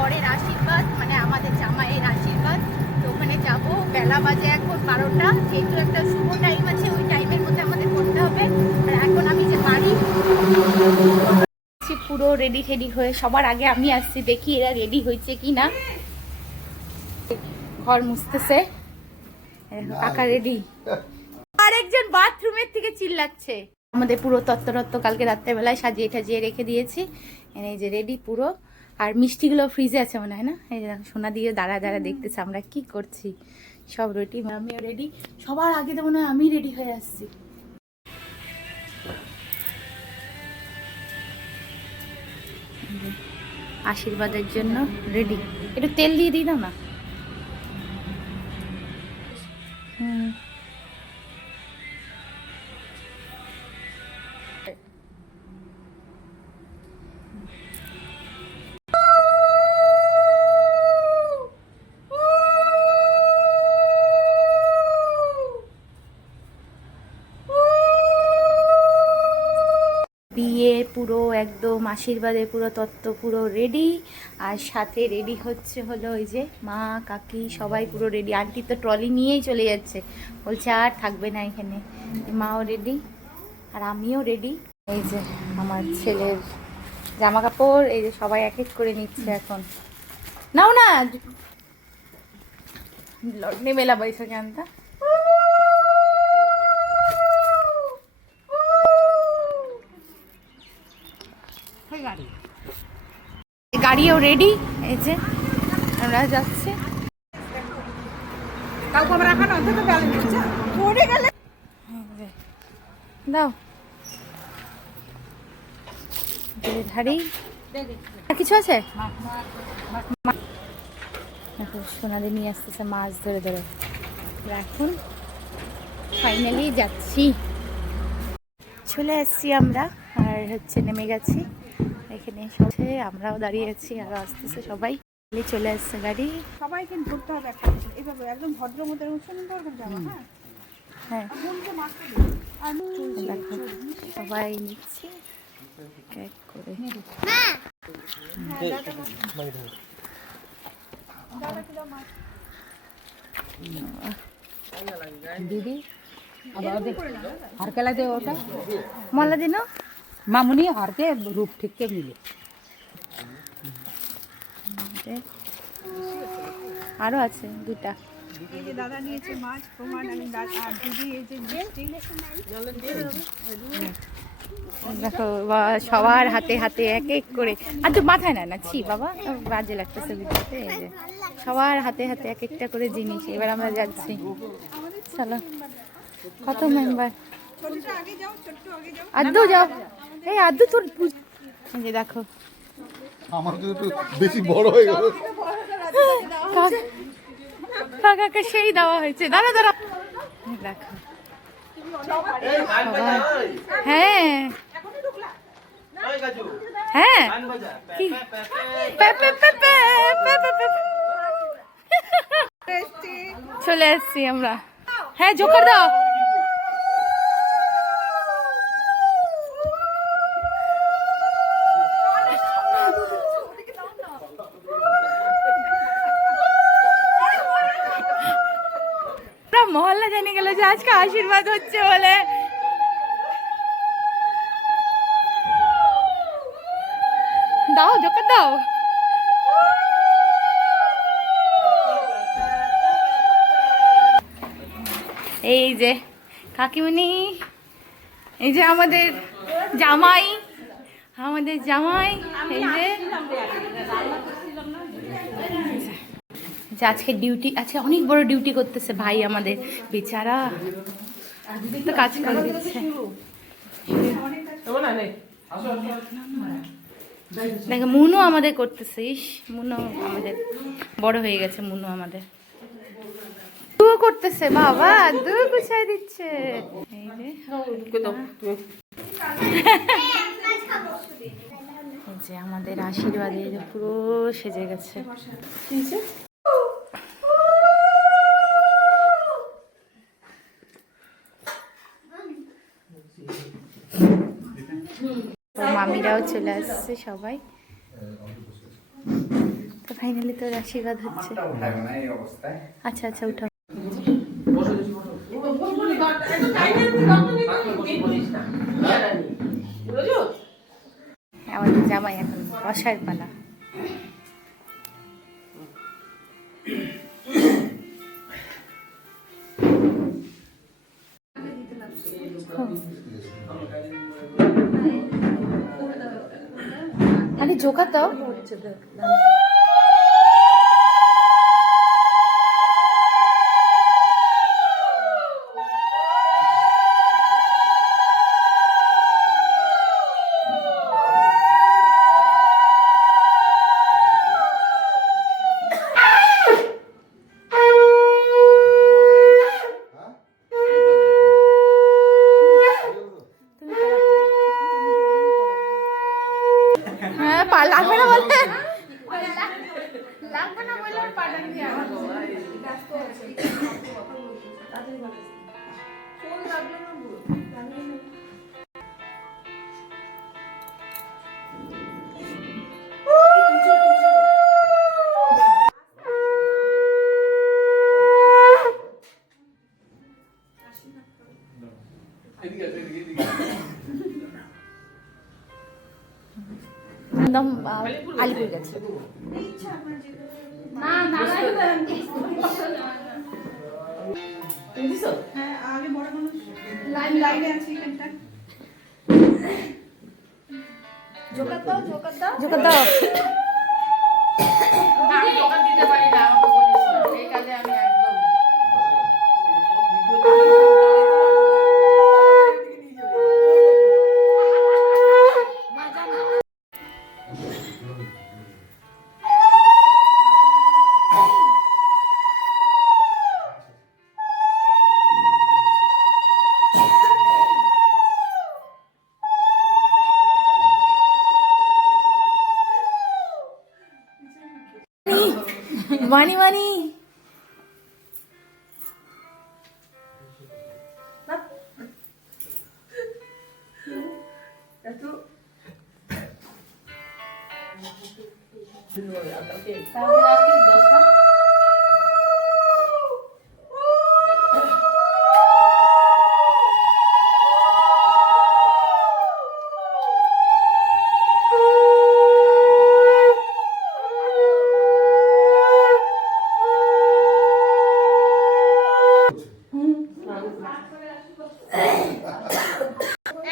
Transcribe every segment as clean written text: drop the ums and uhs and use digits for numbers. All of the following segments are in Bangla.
বরের আশীর্বাদ, মানে আমাদের জামাইয়ের আশীর্বাদ। তো ওখানে যাব, বেলা বাজে এখন 12টা, যেহেতু একটা শুভ টাইম আছে, ওই টাইমের মধ্যে আমাদের করতে হবে। আর এখন আমি যে বাড়ি পুরো রেডি টেডি হয়ে, সবার আগে আমি আসছি, দেখি এরা রেডি হয়েছে কি না। ঘর মুছতেছে, কাকা রেডি। আরেকজন বাথরুমের থেকে চিল্লাচ্ছে। আমাদের পুরো তত্ত্ব কালকে রাত্রেবেলায় সাজিয়ে টাজিয়ে রেখে দিয়েছি, এই যে রেডি পুরো। আর মিষ্টিগুলো ফ্রিজে আছে মনে হয় না, এই যে সোনা দিয়ে দাঁড়া দেখতেছে আমরা কি করছি। সব রেডি, আমিও রেডি। সবার আগে তো মনে হয় আমি রেডি হয়ে আসছি। আশীর্বাদের জন্য রেডি। একটু তেল দিয়ে দিই দাও না। বিয়ে পুরো একদম আশীর্বাদের পুরো তত্ত্ব পুরো রেডি। আর সাথে রেডি হলো ওই যে মা কাকি সবাই পুরো রেডি। আন্টি তো ট্রলি নিয়েই চলে যাচ্ছে, বলছে আর থাকবে না এখানে। মাও রেডি আর আমিও রেডি। এই যে আমার ছেলের জামা কাপড়, এই যে সবাই এক এক করে নিচ্ছে এখন। নাও না লগ্নে মেলা বৈশা জানতা। গাড়িও রেডি, এই যে আমরা যাচ্ছি। দাও ধাড়ি কিছু আছে। সোনালি নিয়ে আসতেছে মাছ ধরে ধরে। এখন ফাইনালি যাচ্ছি, চলে আসছি আমরা। আর হচ্ছে নেমে গেছি এখানে, সে আমরাও দাঁড়িয়ে আছি, আরো আসতেছে সবাই। চলে আসছে গাড়ি। সবাইকে ধরতে হবে এইভাবে একদম ভদ্র মতো সুন্দর করে যাবো। হ্যাঁ দেখো সবাই নিচ্ছি এক করে। দিদি हरकेला दे ওটা মলা দিন মামুনি হরকে রূপ ঠিককে মিলে। আরো আছে দুটা। এই যে দাদা নিয়েছে মাছ প্রমাণ, আমি আর দিদি এই যে মিষ্টি। দেখো সবার হাতে হাতে এক এক করে, আর তো মাথায় না ছি বাবা, বাজে লাগতেছে ভিডিওতে। এই যে সবার হাতে হাতে এক একটা করে জিনিস। এবার আমরা যাচ্ছি, চলো। কত মেম্বার? আদ্দু যাও, এই আদ্দু তোর এই যে দেখো আমার তো একটু বেশি বড় হয়ে গেল। কাকাকে সেই দেওয়া হয়েছে। দাঁড়া দাঁড়া, দেখো হ্যাঁ হ্যাঁ কি চলে এসছি আমরা। হ্যাঁ জোকার দাও। মহল্লা জানিয়ে গেল যে আজকে আশীর্বাদ হচ্ছে বলে। দাও জোকার দাও। এই যে কাকিমণি, এই যে আমাদের জামাই, এই যে আজকে ডিউটি আছে, অনেক বড় ডিউটি করতেছে ভাই আমাদের, বেচারা তো কাজ করে দিচ্ছে। দেখো মুনু আমাদের করতেছে, ইস মুনু আমাদের বড় হয়ে গেছে, মুনু আমাদের দুও করতেছে, বাবা দুও গুছাই দিচ্ছে। এই যে আমাদের আশীর্বাদে পুরো সেজে গেছে। মামিরাও চলে আসছে সবাই। তো ফাইনালি তোর আশীর্বাদ হচ্ছে। আচ্ছা আচ্ছা উঠো। আমাদের জামাই এখন বসার পালা। মানে জোকার দাও। হ্যাঁ পা লাগবে না বলে, লাগবে না বলে আর পাটা দিয়ে একদম আলিপুর গেছে। হ্যাঁ আগে বড় মানুষ লাইনে আছে এখানটা। জোকার দাও জোকার দাও জোকার দাও। আমি দোকান দিতে পারি না, আমাকে বলিস না এই কাজে আমি একদম মানি মানি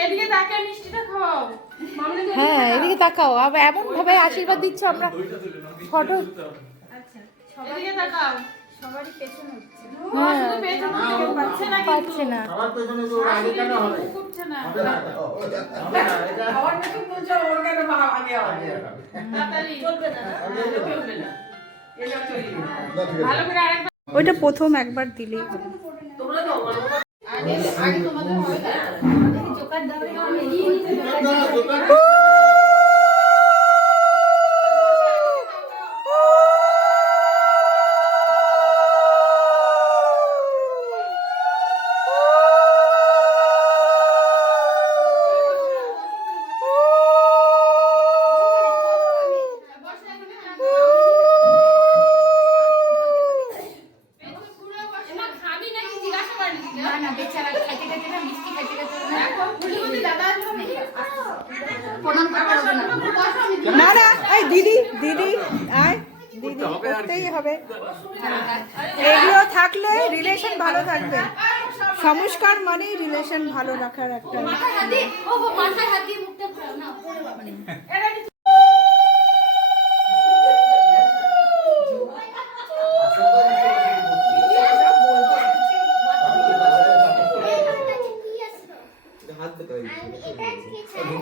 এদিকে তাকে মিষ্টিটা খাওয়াও। হ্যাঁ এদিকে তাকাও, আবার এমন ভাবে আশীর্বাদ দিচ্ছ আমরা ফটো। এদিকে তাকাও। সবারই পেছনে হচ্ছে। হ্যাঁ শুধু পেছন থেকে পাচ্ছে না, পাচ্ছে না। আমার পেছনে তো আগে কেন হবে? মুখ উঠছে না। আমার নাকি বলছো ওর কেন আগে আগে তাড়াতাড়ি চলবে না, চলবে না। এটা চলবে না। না, ঠিক আছে। ভালো করে আরেকবার ওইটা প্রথম একবার দিলেই তোমরা দাও, আগে আগে তোমাদের হবে না। জোকার দাও। না, দোকান না না বেচারা খাইতে খাইতে না মিষ্টি খাইতে খাইতে না না এই দিদি দিদি আয় দিদি করতেই হবে। এগুলো থাকলে রিলেশন ভালো থাকবে। সংস্কার মানেই রিলেশন ভালো রাখার একটা মাথায় হাত দিয়ে মাথায় হাত দিয়ে মুখটা ঘোরাও না পরে বাবা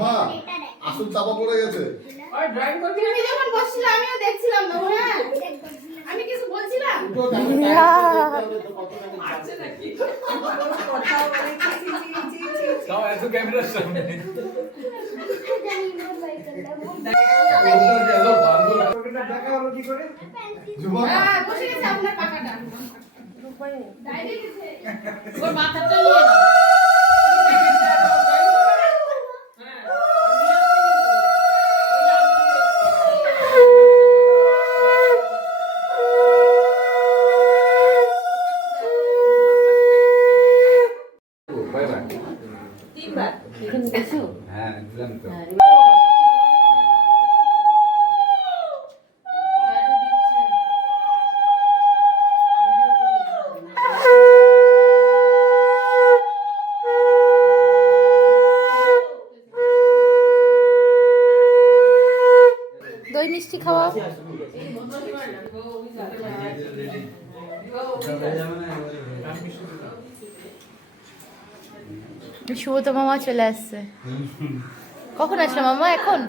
মা আসল চাপা পড়ে গেছে। তুমি যখন বসছিলে আমিও দেখছিলাম না। হ্যাঁ আমি কিছু বলছিলাম। হ্যাঁ বসে গেছে আপনার পাখাটা। ওর মাথাটা নিয়ে নাও। হ্যাঁ দিলাম তো। দই মিষ্টি খাওয়া। শুভতো মামা চলে আসছে। কখন আসলো মামা? এখন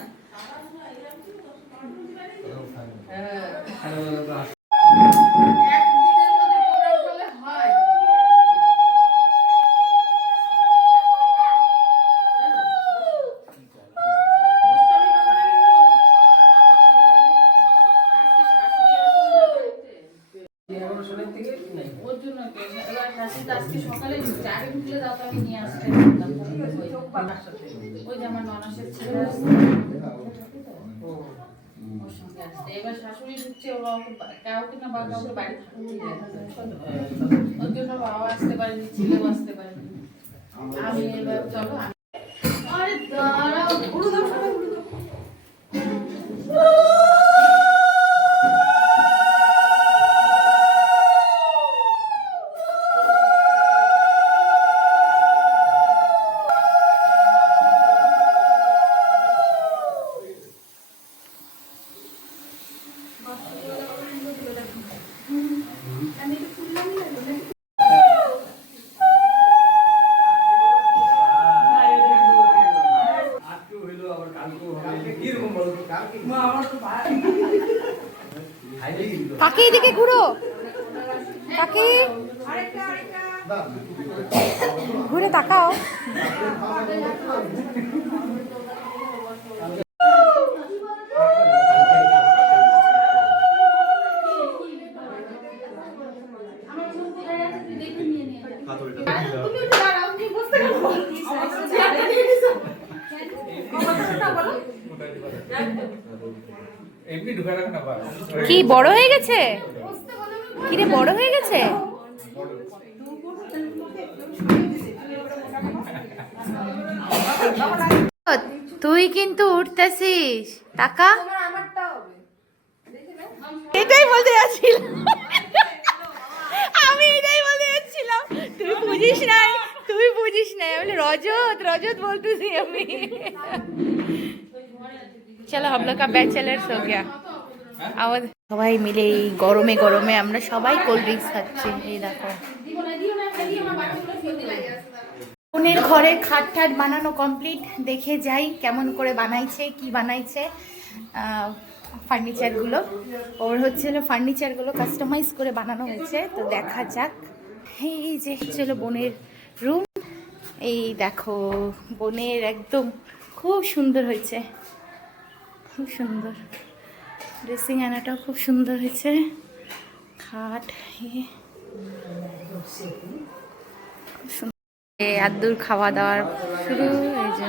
এবার শাশুড়ি ঢুকছে, ওরা কাউকে না বা কাউকে বাড়ি থাকতে দেয় না। ওর জন্য বাবা আসতে পারেনি, ছেলেও আসতে পারেনি। আমি এবার চলো আরে দাঁড়াও, ঘুরু দাও সবাই, ঘুরু দাও। কাকি এদিকে ঘুরো, কাকি ঘুরে তাকাও। তুমি একটু দাঁড়াও, তুমি বসতে পারো। চেয়ারটা দিয়ে দিছো। কথাটা বলো। এমনি ঢুকে রাখ না পার। কি বড় হয়ে গেছে? কিরে বড় হয়ে গেছে? তুই কিন্তু উঠতেছিস, টাকা। এটাই বলতে যাচ্ছিলাম, আমি এটাই বলতে যাচ্ছিলাম। তুই বুঝিস নাই, তুই বুঝিস নাই। আমি রজত রজত বলতেছি আমি। চলো हम लोग का बैचलर्स हो गया। আমাদের সবাই মিলে এই গরমে গরমে আমরা সবাই কোল্ড ড্রিঙ্কস খাচ্ছি। এই দেখো বোনের ঘরে খাট ঠাট বানানো কমপ্লিট। দেখে যাই কেমন করে বানাইছে, কি বানাইছে। ফার্নিচারগুলো ওর হচ্ছিল, ফার্নিচারগুলো কাস্টমাইজ করে বানানো হয়েছে, তো দেখা যাক। এই যে চলো বোনের রুম, এই দেখো বোনের একদম খুব সুন্দর হয়েছে, খুব সুন্দর। ড্রেসিং আয়নাটাও খুব সুন্দর হয়েছে, খাট খুব সুন্দর। আদ্দুর খাওয়া দাওয়ার শুরু। এই যে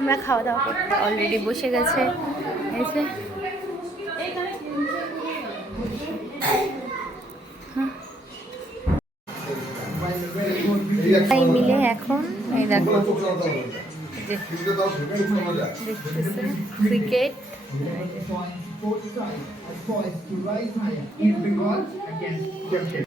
আমরা খাওয়া দাওয়া করতে অলরেডি বসে গেছে। এই যে তাই মিলে এখন এই দেখো ক্রিকেট।